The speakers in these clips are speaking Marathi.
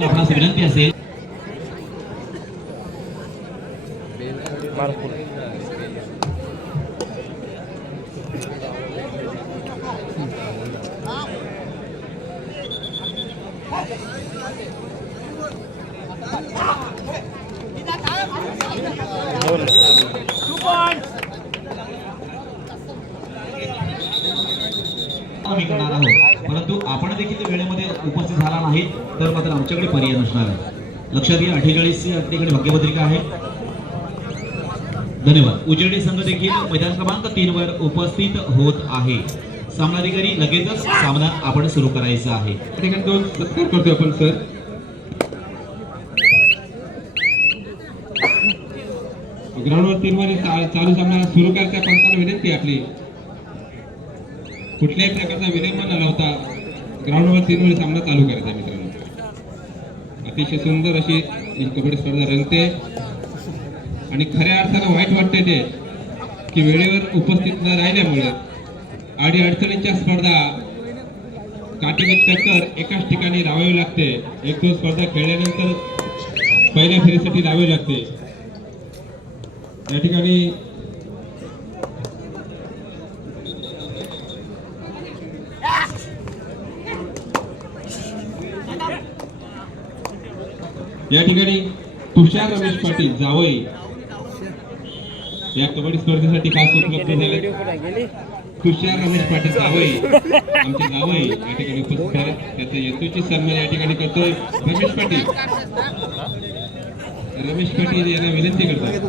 आपणास विनंती असेल आम्ही करणार आहोत परंतु आपण देखील वेळेमध्ये उपस्थित झाला नाही तर मात्र असणार आहे. लक्षात घ्या अठ्ठेचाळीस आपल्याकडे भाग्यपत्रिका आहे. धन्यवाद. उजेडी संघ देखील मैदान क्रमांक तीन वर उपस्थित होत आहे. सामनाधिकारी लगेचच सामना आपण सुरू करायचा आहे. दोन सत्कार आपण सर. ग्राउंडवर तीन वर चालू सामना सुरू करायचा पंचाला विनंती आपली. कुठल्याही प्रकारचा विलंब न लावता ग्राउंडवर तीन मध्ये सामना चालू करायचा मित्र अतिशय सुंदर अशी ही कबड्डी स्पर्धा रंगते. आणि खऱ्या अर्थानं वाईट वाटते ते की वेळेवर उपस्थित न राहिल्यामुळे आडी अडचणींच्या स्पर्धा काटेकी टक्कर एकाच ठिकाणी लावावी लागते. एक दोन स्पर्धा खेळल्यानंतर पहिल्या फेरीसाठी लावावी लागते. या ठिकाणी या ठिकाणी तुषार रमेश पाटील जावई. या कबड्डी स्पर्धेसाठी खास उपलब्ध झाले? तुषार रमेश पाटील जावई. आमचे जावई या ठिकाणी उपस्थित आहेत. त्याचा यशस्वी सन्मान या ठिकाणी करतोय रमेश पाटील. रमेश पाटील यांना विनंती करतो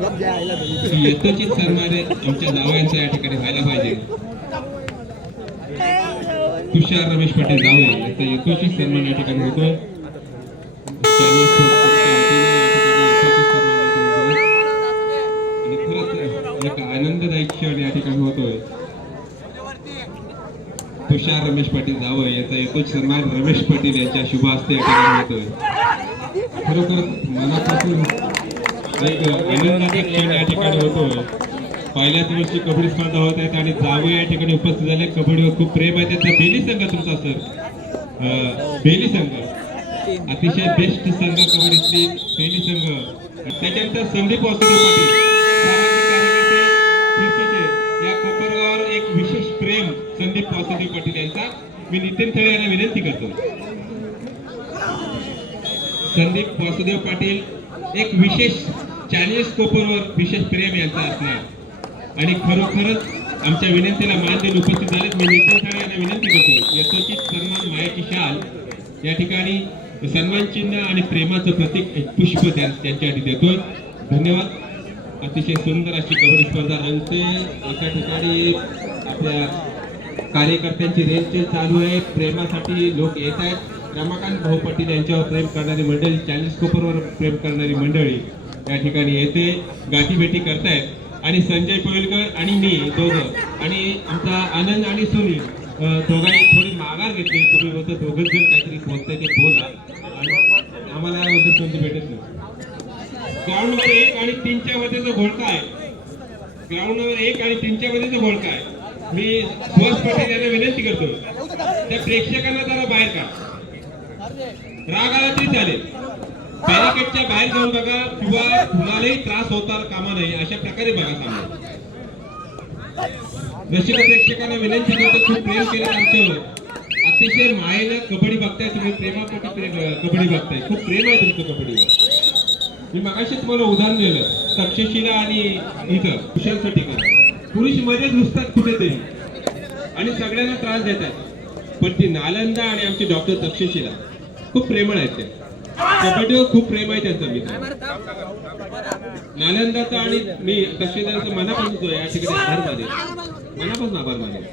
की यथोचित सन्मान आमच्या जावयांचा या ठिकाणी व्हायला पाहिजे. तुषार रमेश पाटील जावई याचा यथोचित सन्मान या ठिकाणी होतोय. कार्यक्रम या ठिकाणी होतोय. तुषार रमेश पाटील जावं याचा येतोच सन्मान रमेश पाटील यांच्या शुभ हस्ते या ठिकाणी होतोय. खरोखर मनापासून एक आनंदाचा खेळ या ठिकाणी होतोय. पहिल्याच दिवशी कबड्डी स्पर्धा होत आहेत आणि जावं या ठिकाणी उपस्थित झाले. कबड्डीवर खूप प्रेम आहे. त्याचा बेली संघ तुमचा सर. बेली संघ. अतिशय बेस्ट संघ कबड्डीतली बेली संघ. त्याच्यानंतर संदीप वासुदेव पाटील. मी नितीन थळे यांना विनंती करतो. संदीप वासुदेव पाटील एक विशेष चाळीस कोपरवर विशेष प्रेम यांचा असणार. आणि खरोखरच आमच्या विनंतीला मान देऊन उपस्थित झालेत. मी नितीन थळे यांना विनंती करतो. यथोचित सन्मान मायाची शाल. या ठिकाणी सन्मान चिन्ह आणि प्रेमाचं प्रतीक एक पुष्प त्यांच्यासाठी देतोय. धन्यवाद. अतिशय सुंदर अशी कबड्डी स्पर्धा रंगते. एका ठिकाणी आपल्या कार्यकर्त्यांची रेलचेल चालू आहे. प्रेमासाठी लोक येत आहेत. रमाकांत भाऊ पाटील यांच्यावर प्रेम करणारी मंडळी चाळीस कोपरवर प्रेम करणारी मंडळी या ठिकाणी येते. गाठीभेटी करतायत. आणि संजय पोयलकर आणि मी दोघं आणि आमचा आनंद आणि सुनील दोघांनी थोडी माघार घेतली तुम्ही बोलतो दोघंच जण काहीतरी बोलताय ते बोला. आणि आम्हाला याबद्दल संधी भेटत नाही. ग्राउंडवर एक आणि तीनच्या मध्येचा घोळका आहे. ग्राउंडवर एक आणि तीनच्या मध्येचा घोळका आहे. मी सुहास पाटील यांना विनंती करतो त्या प्रेक्षकांना जरा बाहेर का राग आला तरी चालेल. बॅरिकेडच्या बाहेर जाऊन बघा किंवा कुणालाही त्रास होता कामा नाही अशा प्रकारे बघा सामना. रसिक प्रेक्षकांना विनंती करतो खूप प्रेम केलं आमच्यावर अतिशय मायेनं कबड्डी बघताय तुम्ही प्रेमापोटी प्रेम कबड्डी बघताय. खूप प्रेम आहे तुमचं कबड्डीवर मी मगाशी तुम्हाला उदाहरण दिलं तक्षशिला आणि इथं कुशलसाठी पुरुष मध्येच घुसतात कुठेतरी. आणि सगळ्यांना त्रास देतात पण ती नालंदा आणि आमची डॉक्टर तक्षशिला खूप प्रेमळ आहेत ते. कबड्डीवर खूप प्रेम आहे त्यांचं मी नालंदाचं आणि मी तक्षशिलाचं मनापासून या ठिकाणी आभार मानेल मनापासून आभार मानेल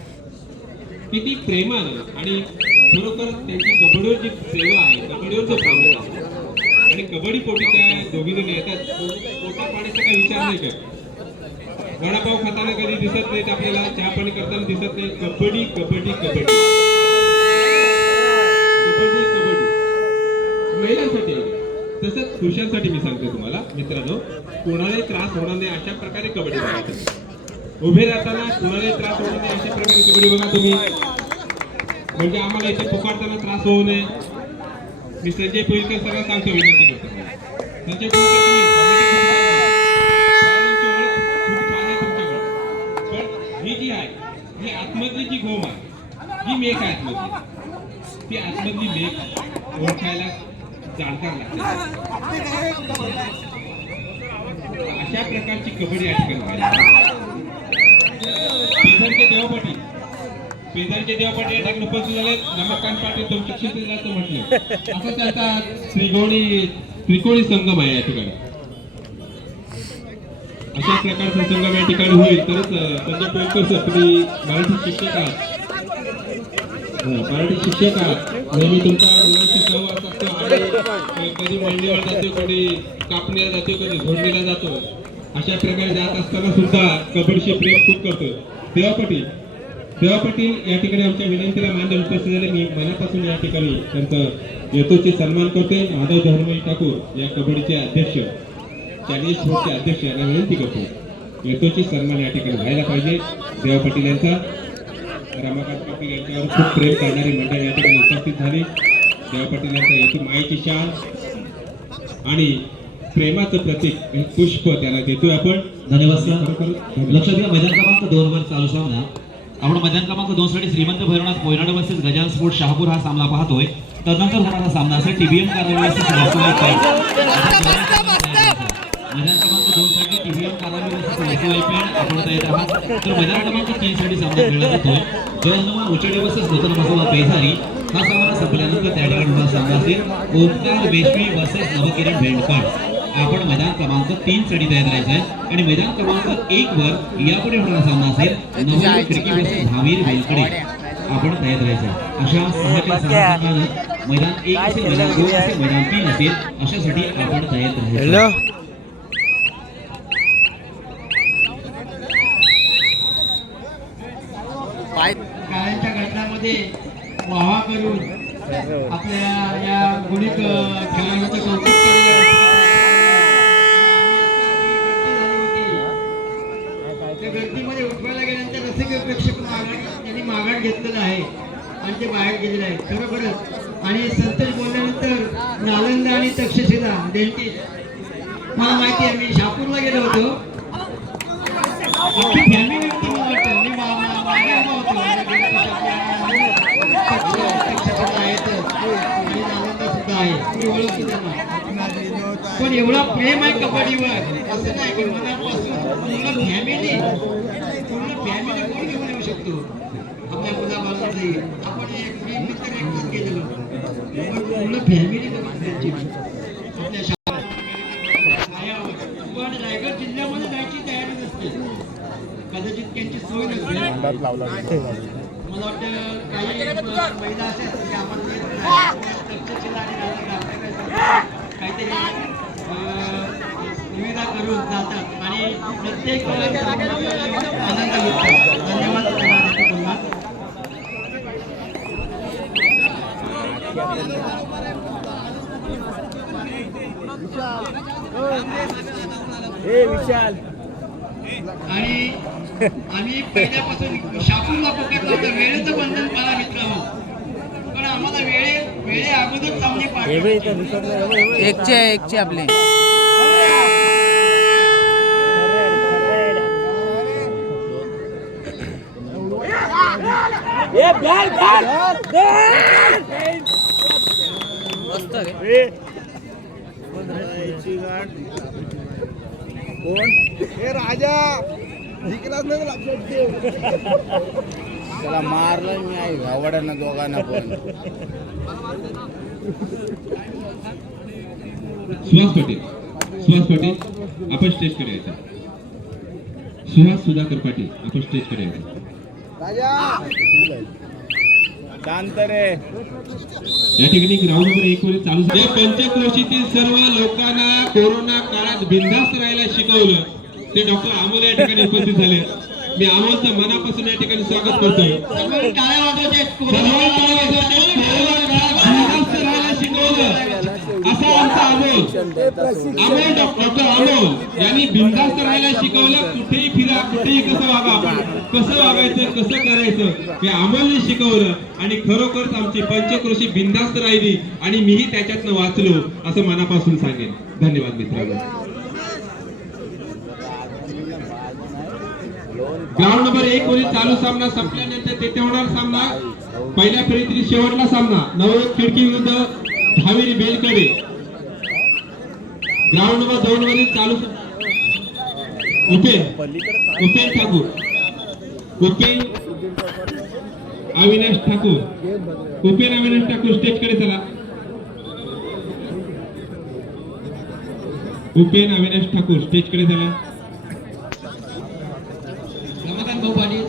किती प्रेमानं आणि खरोखर त्यांची कबड्डीवर जी सेवा आहे कबड्डीवर जो प्रामुख्य आहे. आणि कबड्डी पोटी त्या दोघी जण येतात. पोटा पाण्याचा काही विचार नाही करत. वडापाव खाताना कधी दिसत नाहीत आपल्याला चहा पाणी करताना दिसत नाही कबड्डी कबड्डी कबड्डी. कबड्डी कबड्डी. महिलांसाठी तसंच पुरुषांसाठी मी सांगतो तुम्हाला मित्रांनो कोणालाही त्रास होणार नाही अशा प्रकारे कबड्डी बघायची उभे राहताना कोणालाही त्रास होणार नाही अशा प्रकारे कबड्डी बघा तुम्ही. म्हणजे आम्हाला इथे पुकारताना त्रास होऊ नये. मी संजय पोईलकर सरांना सांगतो विनंती करतो. संजय पोईलकर तुम्ही comedy खेळायची ओळख खूप छान आहे तुमच्याकडे पण ही जी आहे ही आतमधली जी गोम आहे? ही मेक आहे आतमधली. ती आतमधली मेक ओळखायला जाणकार लागते. अशा प्रकारची कबड्डी या ठिकाणी व्हायला पेझरचे देवपाटी. पेझरचे देवपाटी या ठिकाणी उपस्थित झाले. रमाकांत पाटील तुमच्या क्षेत्राचं म्हटलं. असं त्याचा त्रिकोणी त्रिकोणी संगम आहे या ठिकाणी. अशा प्रकार संगम या ठिकाणी होईल तरच अं, संजय पोलकर सर तुम्ही मराठी शिक्षक आहात मराठी शिक्षक आहात नेहमी तुमचा मुलांशी सहवास असतो आणि कधी मंडीवर जातो कधी कापणीला जातो कधी झोडणीला जातो अशा प्रकारे जात असताना सुद्धा कबड्डीशी प्रेम खूप करतो देवापटी पाटील देवा पाटील या ठिकाणी आमच्या विनंतीला मान्य उपस्थित झाले मी मनापासून या ठिकाणी त्यांचं येतोचे सन्मान करते माधव धर्मई ठाकूर या कबड्डीचे अध्यक्ष चाळीस स्पोर्टचे अध्यक्ष यांना विनंती करतो येतोची सन्मान या ठिकाणी व्हायला पाहिजे. देवा पाटील यांचा रमाकांत पाटील यांच्यावर खूप प्रेम करणारी मंडळी या ठिकाणी उपस्थित झाली. देवा पाटील यांचा येथून मायेची शान. आणि प्रेमाचं प्रतीक हे पुष्प त्यांना देतोय आपण. धन्यवाद सर. लक्ष द्या मैदान क्रमांक दोन वर चालू सामना. आपण मैदान क्रमांक दोन साठी श्रीमंत भैरवनाथ कोयनाड वर्सेस गजान स्पोर्ट शहापूर हा सामना पाहतोय. तदनंतर होणारा सामना असेल टीबीएम पेठ मैदान क्रमांक दोन साठी वर्सेस वासुदेव पेठ आपण तयार आहात. तर मैदान क्रमांक तीन साठी सामना खेळला जातोय. जो उचेडे वर्सेस नूतन मसोबा पेझारी हा सामना संपल्यानंतर त्या ठिकाणी होणारा सामना असेल. ओंकार बेशवी वर्सेस नवकिरण भेंडकर आपण मैदान क्रमांक तीन साठी तयार राहायचं आहे. आणि मैदान क्रमांक एक वर यापुढे होणारा सामना असेल. नवोदय क्रिकेट वर्सेस भावीर वेलकडे. आपण तयार राहायचं अशा सहाच्या सहा संघानं मैदान एक असेल मैदान दोन असेल मैदान तीन असेल अशासाठी आपण तयार राहायचं आहे. गायांच्या घटनामध्ये वाहवा करून आपल्या या गुणित खेळाडूंचं कौतुक त्या गर्दीमध्ये उठवायला गेल्यानंतर रसिक प्रेक्षक त्यांनी माघार घेतलेलं आहे आणि ते बाहेर गेलेलं आहे खरोखरच आणि संतोष बोलल्यानंतर नालंदा आणि तक्षशिला डेल्टी. मला माहिती आहे मी शापूरला गेलो होतो. पण एवढा प्रेम आहे कबड्डीवर. असं नाही की मनापासून. पूर्ण फॅमिली पूर्ण फॅमिली कोण घेऊन येऊ शकतो? आपल्या आपण एक मित्र एकटाच गेलेलो पण पूर्ण फॅमिली त्यांची आपल्या शाळा पण रायगड जिल्ह्यामध्ये जायची तयारी नसते. कदाचित त्यांची सोय नसते. मला वाटतं काही महिला अशा असतात की आम्हाला येत काहीतरी करून जातात आणि प्रत्येक आनंद घेतात धन्यवाद. तुम्हाला आणि आम्ही पहिल्यापासून शापूरला पकडलं होतं वेळेचं बंधन मला मित्रांनो पण आम्हाला एकचे वेळे अगोदर सामने एकचे आपले मस्त रे त्याला मारलं मी आई गावड्यांना दोघांना पण. सुहास पाटील सुहास पाटील आपण स्टेजकडे यायचं. सुहास सुधाकर पाटील आपण स्टेजकडे यायचं. शांत रे या ठिकाणी ग्राउंड नंबर एक वर चालू या पंचक्रोशीतील सर्व लोकांना कोरोना काळात बिनधास्त राहायला शिकवलं ते डॉक्टर अमोल या ठिकाणी उपस्थित झाले. मी अमोलचं मनापासून या ठिकाणी स्वागत शिकवलं असा आमचा अमोल अमोल डॉक्टर अमोल यांनी बिंदास्त राहायला शिकवलं कुठेही फिरा कुठेही कसं वागा आपण कसं वागायचं कसं करायचं हे अमोलने शिकवलं आणि खरोखरच आमची पंचकृषी बिंदास्त राहिली आणि मीही त्याच्यातनं वाचलो असं मनापासून सांगेन. धन्यवाद मित्रांनो. ग्राउंड नंबर एक वरील चालू सामना संपल्यानंतर तेथे होणार सामना. पहिल्या फेरीतील शेवटला सामना. नवरोज खिडकी विरुद्ध भावेरी बेलकडे. ग्राउंड नंबर दोन वरील चालू उपेन. उपेन ठाकूर. उपेन अविनाश ठाकूर. उपेन अविनाश ठाकूर स्टेजकडे चला. उपेन अविनाश ठाकूर स्टेजकडे चला रमाकांत भाऊ पाटील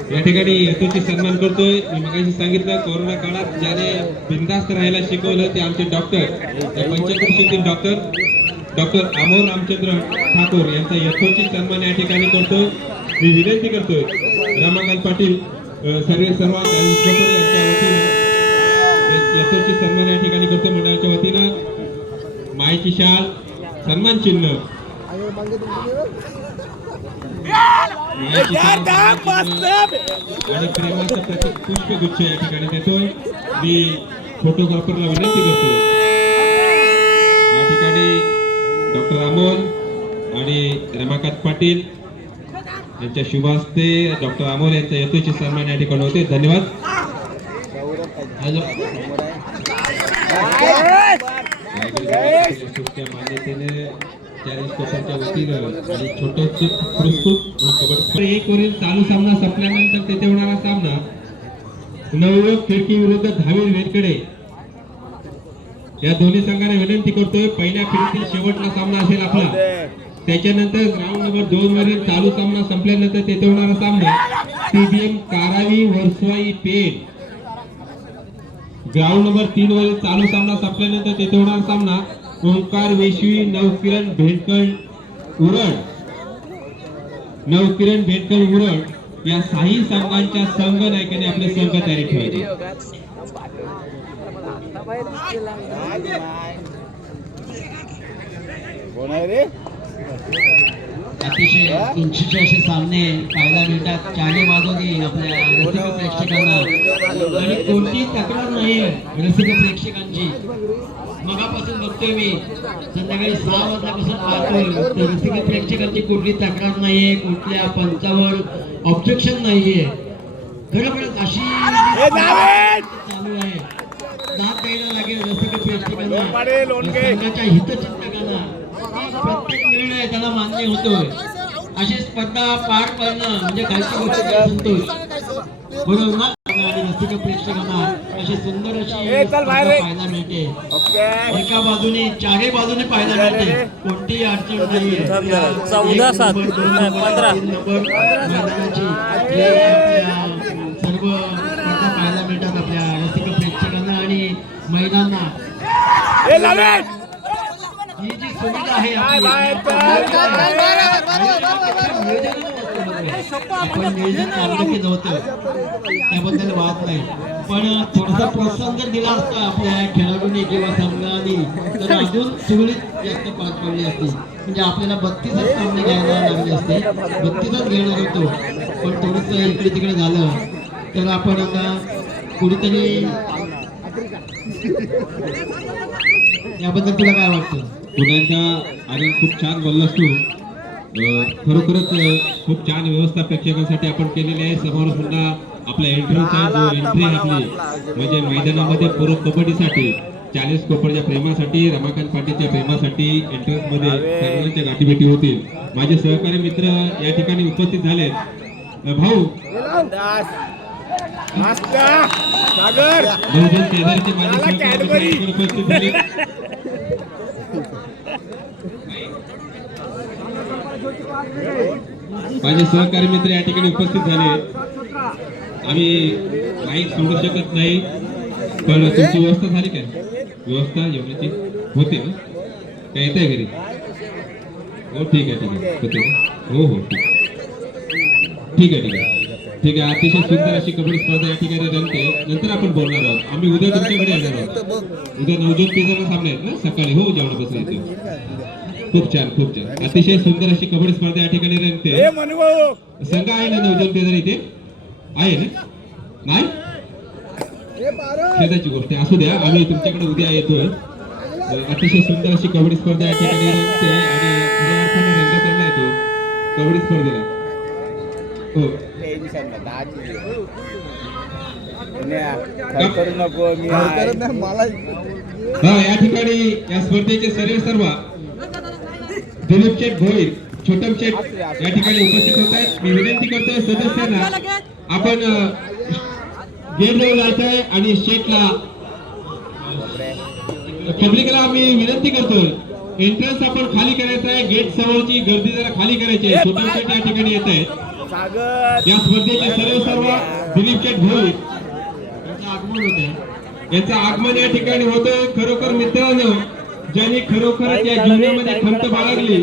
या ठिकाणी यशोची सन्मान करतोय. मी मगाशी सांगितलं कोरोना काळात ज्याने बिंदास्त राहायला शिकवलं ते आमचे डॉक्टर त्या पंचकृषीतील डॉक्टर डॉक्टर अमोल रामचंद्र ठाकूर यांचा यथोचित सन्मान या ठिकाणी करतो. मी विनंती करतोय रमाकांत पाटील सर्व सर्व यांच्या वतीनं एक यथोचित सन्मान या ठिकाणी करतो मंडळाच्या वतीनं. मायची शाल सन्मान चिन्ह. आणि प्रेमाचं प्रतीक पुष्पगुच्छ या ठिकाणी देतोय. मी फोटोग्राफरला विनंती करतो. या ठिकाणी डॉक्टर अमोल आणि रमाकांत पाटील यांच्या शुभ हस्ते डॉक्टर अमोल यांचा यथोचित सन्मान या ठिकाणी होते. धन्यवाद. मान्यतेने चॅलेंज वतीनं आणि छोटंसं प्रस्तुत एक वरील चालू सामना संपल्यानंतर तेथे होणारा सामना नवयुवक खिडकी विरुद्ध धावीर वेदकडे या दोन्ही संघाने विनंती करतोय पहिल्या फेरीतील शेवटचा सामना असेल आपला. त्याच्यानंतर ग्राउंड नंबर दोन वरील चालू सामना संपल्यानंतर तेथे होणारा सामना सीबीएम कारावी वर्सवाई पेठ. ग्राउंड नंबर तीन वरील चालू सामना संपल्यानंतर तेथे होणारा सामना ओंकार वेशवी नवकिरण भेटकळ उरड नवकिरण भेटकळ उरड या साही संघांच्या संघ नायकाने आपले संघ तयारी ठेवायचे. कोण आहे रे? अतिशय किंचित असे सामने पाहायला मिळतात. चारी बाजूनी आपल्या रसिक प्रेक्षकांना. आणि कोणतीही तक्रार नाहीये रसिक प्रेक्षकांची. मगापासून बघतोय मी संध्याकाळी सहा वाजल्यापासून पाहतोय तर रसिक प्रेक्षकांची कुठली तक्रार नाहीये कुठल्या पंचावर ऑब्जेक्शन नाहीये खरोखरच अशी चालू आहे. दाद द्यायला लागेल रसिक प्रेक्षकांना. संघाच्या निर्णय त्याला मान्य होतोय. अशी स्पर्धा पार पडणं म्हणजे खालची गोष्ट संतोष बरोबर ना? आणि रसिक प्रेक्षकांना अशी सुंदर अशी पाहायला मिळते. एका बाजूने चारही बाजूने पाहायला मिळते. कोणतीही अडचण नाही चौदा सात, पंधरा. सर्व स्पर्धा पाहायला मिळतात आपल्या रसिक प्रेक्षकांना आणि महिलांना ही आहे आपण नियोजन केलं होतं त्याबद्दल वाद नाही पण थोडासा प्रोत्साहन जर दिला असता आपल्या खेळाडूंनी किंवा संघाने तर अजून सुरळीत जास्त पार पडली असते म्हणजे आपल्याला बत्तीसच सामने घ्यायला लागले असते म्हणजे बत्तीसच घेणार होतो. पण थोडस इकडे तिकडे झालं तर आपण आता कुठेतरी याबद्दल तुला काय वाटतं? पुण्याच्या आणि खूप छान बोललास तू खरोखरच खूप छान व्यवस्था प्रेक्षकांसाठी आपण केलेली आहे. समोर सुद्धा आपला एंट्रीचा जो एंट्री आपली म्हणजे मैदानामध्ये पूर्व कबड्डीसाठी चाळीस कोपरच्या प्रेमासाठी रमाकांत पाटीलच्या प्रेमासाठी एंट्रन्समध्ये सर्वांच्या गाठीभेटी होतील. माझे सहकारी मित्र या ठिकाणी उपस्थित झाले भाऊ. बहुजन शेजारचे माझे उपस्थित झाले. माझे सहकारी मित्र या ठिकाणी उपस्थित झाले. आम्ही काही सोडू शकत नाही पण तुमची व्यवस्था झाली काय? व्यवस्था जेवणाची होते ना? काय येत आहे घरी? हो ठीक आहे ठीक आहे. होते. हो हो ठीक. ठीक आहे ठीक आहे. ठीक आहे अतिशय सुंदर अशी कबड्डी स्पर्धा या ठिकाणी रंगते. नंतर आपण बोलणार आहोत. आम्ही उद्या तुमच्याकडे येणार आहोत. उद्या नवजोत पिझाला सामने आहेत ना? सकाळी. हो जेवणापासून येते खूप छान खूप छान. अतिशय सुंदर अशी कबड्डी स्पर्धा या ठिकाणी रंगते. संघ आहे ना नवज्योत पेजर इथे? आहे ना? नाही? खेदाची गोष्ट आहे. असू द्या आम्ही तुमच्याकडे उद्या येतोय. अतिशय सुंदर अशी कबड्डी स्पर्धा या ठिकाणी रंगते आणि खऱ्या अर्थाने रंग चढला येतो. कबड्डी स्पर्धेला. हो. मला हा या ठिकाणी या स्पर्धेचे सर्व सर्व दिलीप शेठ भोईर छोटम शेठ या ठिकाणी उपस्थित होत आहेत. मी विनंती करतोय सदस्यांना आपण गेम जवळ जायचंय आणि शेठला पब्लिकला आम्ही विनंती करतोय. एंट्रन्स आपण खाली करायचं आहे गेट समोरची गर्दी जरा खाली करायची आहे. छोटम शेठ या ठिकाणी येत आहेत. या स्पर्धेचे सर्व सर्व दिलीप शेठ भोईर त्यांचं आगमन होते यांचं आगमन या ठिकाणी होतं खरोखर मित्रांनो ज्यांनी खरोखरच या जीवनामध्ये खंत बाळगली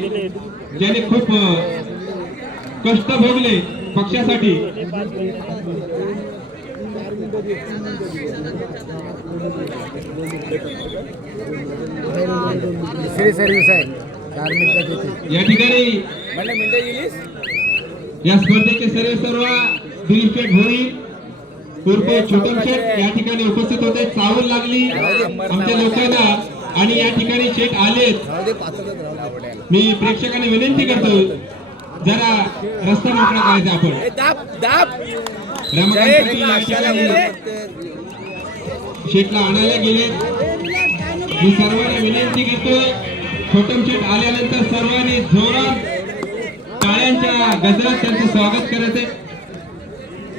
ज्यांनी खूप कष्ट भोगले पक्षासाठी. या ठिकाणी या स्पर्धेचे सर्व सर्व दिलीप भोई उर्फ छोटम शेठ या ठिकाणी उपस्थित होते. चावल लागली. आमच्या लोकांना आणि या ठिकाणी शेठ आलेत. मी प्रेक्षकांना विनंती करतो जरा रस्ता मोकळा करायचा आपण. शेठला आणायला गेले मी सर्वांना विनंती करतोय छोटम शेठ आल्यानंतर सर्वांनी जोरात टाळ्यांच्या गजरात त्यांचं स्वागत करायचंय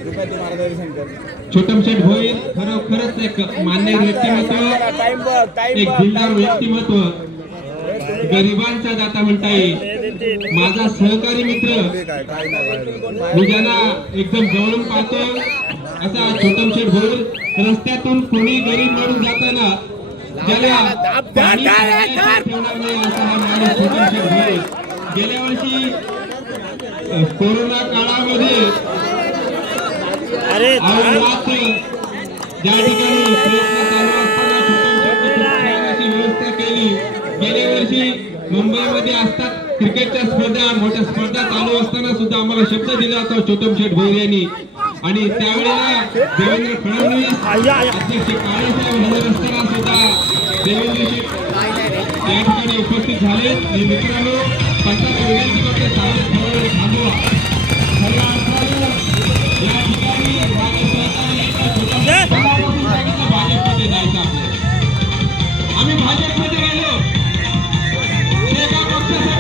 रुपयाचं मार्गदर्शन कर छोटम शेठ होईल. खरोखरच एक मान्य व्यक्तिमत्व एक बघ. व्यक्तिमत्व. गरिबांचा दाता म्हणता येईल माझा सहकारी मित्र मी ज्यांना एकदम जवळून पाहतो असा छोटम शेठ होईल. रस्त्यातून कोणी गरीब माणूस जाताना ज्याला पाणी प्यायला ठेवणार नाही असा हा माणूस छोटम शेठ होईल. गेल्या वर्षी कोरोना काळामध्ये अरे ज्या ठिकाणी प्रयत्न चालू असताना व्यवस्था केली. गेल्या वर्षी मुंबईमध्ये असतात क्रिकेटच्या स्पर्धा मोठ्या स्पर्धा चालू असताना सुद्धा आम्हाला शब्द दिला होता छोटम शेठ भोईर यांनी. आणि त्यावेळेला देवेंद्र फडणवीस अध्यक्ष काळेसाहेब हजर असताना सुद्धा देवेंद्र शेठ या ठिकाणी उपस्थित झाले. मित्रांनो पंचायत विनंती करते थांबवा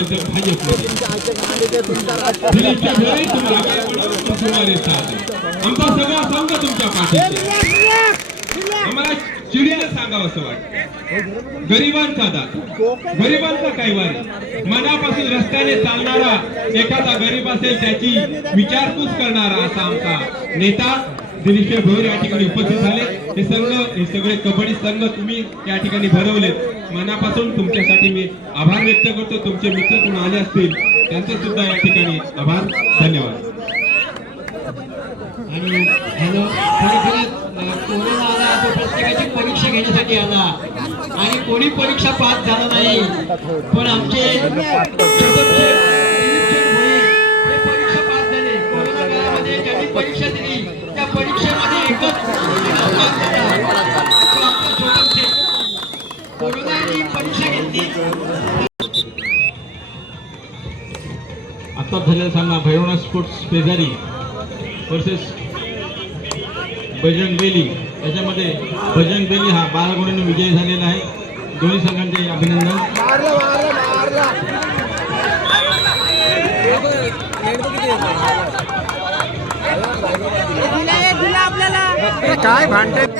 भाजपमध्ये दिलीपच्या येतात आमचा सगळा संघ तुमच्या पाठीशी आम्हाला चिडीला सांगावं असं वाटतं. गरिबांचा दात. गरिबांचा काही वारी मनापासून रस्त्याने चालणारा एखादा गरीब असेल त्याची विचारपूस करणारा असा आमचा नेता दिलीप भोईर या ठिकाणी उपस्थित झाले. हे संघ हे सगळे कबड्डी संघ तुम्ही या ठिकाणी भरवलेत. मनापासून तुमच्यासाठी मी आभार व्यक्त करतो. तुमचे मित्र कोण आले असतील त्यांचे सुद्धा या ठिकाणी आभार धन्यवाद. आणि हॅलो खरोखरच कोरोना आला तो प्रत्येकाची परीक्षा घेण्यासाठी आला. आणि कोणी परीक्षा पास झाला नाही पण आमचे परीक्षा पास झाले. कोरोना काळामध्ये ज्यांनी परीक्षा दिली त्या एकच पास परीक्षा घेतली आता झालेला सामना भैरवणा sports Pezari versus Bajrang Bailey. याच्यामध्ये बजरंग बेली हा बारा गुणांनी विजयी झालेला आहे. दोन्ही संघांचे अभिनंदन. मारला. काय भांडण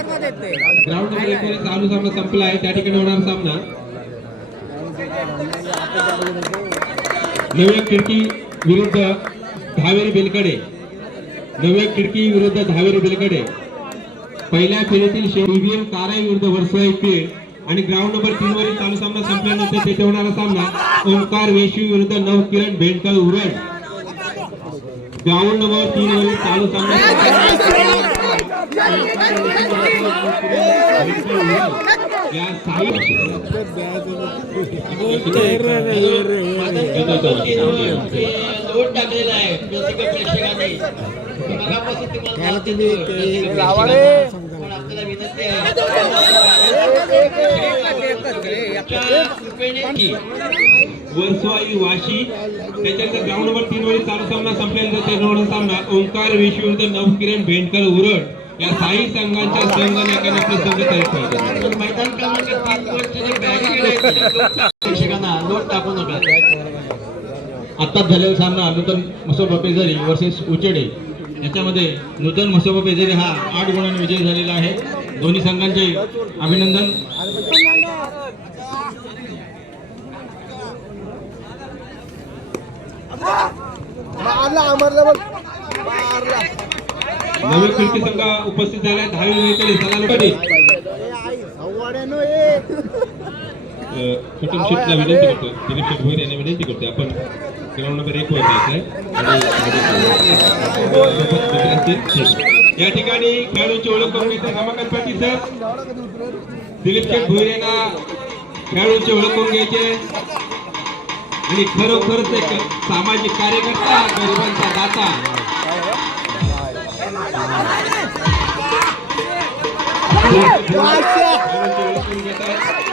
ग्राउंड नंबर एक चालू सामना संपला आहे. त्या ठिकाणी होणार सामना. नव्या खिडकी विरुद्ध धावेरी बेलकडे नव्या खिडकी विरुद्ध धावेरी बेलकडे पहिल्या फेरीतील ईव्हीएम काराई विरुद्ध वर्सळी पेड आणि ग्राउंड नंबर तीन वरील चालू सामना संपल्यानंतर तेथे होणारा सामना ओंकार वेशी विरुद्ध नव किरण भेंडकर उरण. ग्राउंड नंबर तीन वरील चालू सामना टाकलेला आहे प्रेक्षकांनी आपल्याला विनंती आहे वर्सवाई वाशी. त्याच्यानंतर ग्राउंड नंबर तीन वेळी चालू सामना संपल्यानंतर ते सामना. ओंकार वेशी नवकिरण भेंडकर उरड. या साई संघांच्या संघनायकांना आपले संघ तयार ठेवतात पण मैदान क्रमांक तीन वरचे जे बॅरिकेड आहेत ते लोट टाक- प्रेक्षकांना लोट टाकू नका आत्ताच झालेला सामना नूतन मसोबा पेजरी वर्सेस उचेडे. याच्यामध्ये नूतन मसोबा पेजरी हा आठ गुणांनी विजयी झालेला आहे. दोन्ही संघांचे अभिनंदन. नवे खिडकी संघ उपस्थित झाले. दहावी छोटम शेटला विनंती करतो. दिलीप शेट भोईर यांना विनंती करतो आपण ग्राउंड नंबर एक वर जायचं आहे. आणि या ठिकाणी खेळाडूंची ओळख करून घेते रमाकांत पाटील सर. दिलीप शेठ भोईर यांना खेळाडूंची ओळख करून घ्यायची आणि खरोखरच एक सामाजिक कार्यकर्ता गरिबांचा दाता. खेळाडूंची ओळख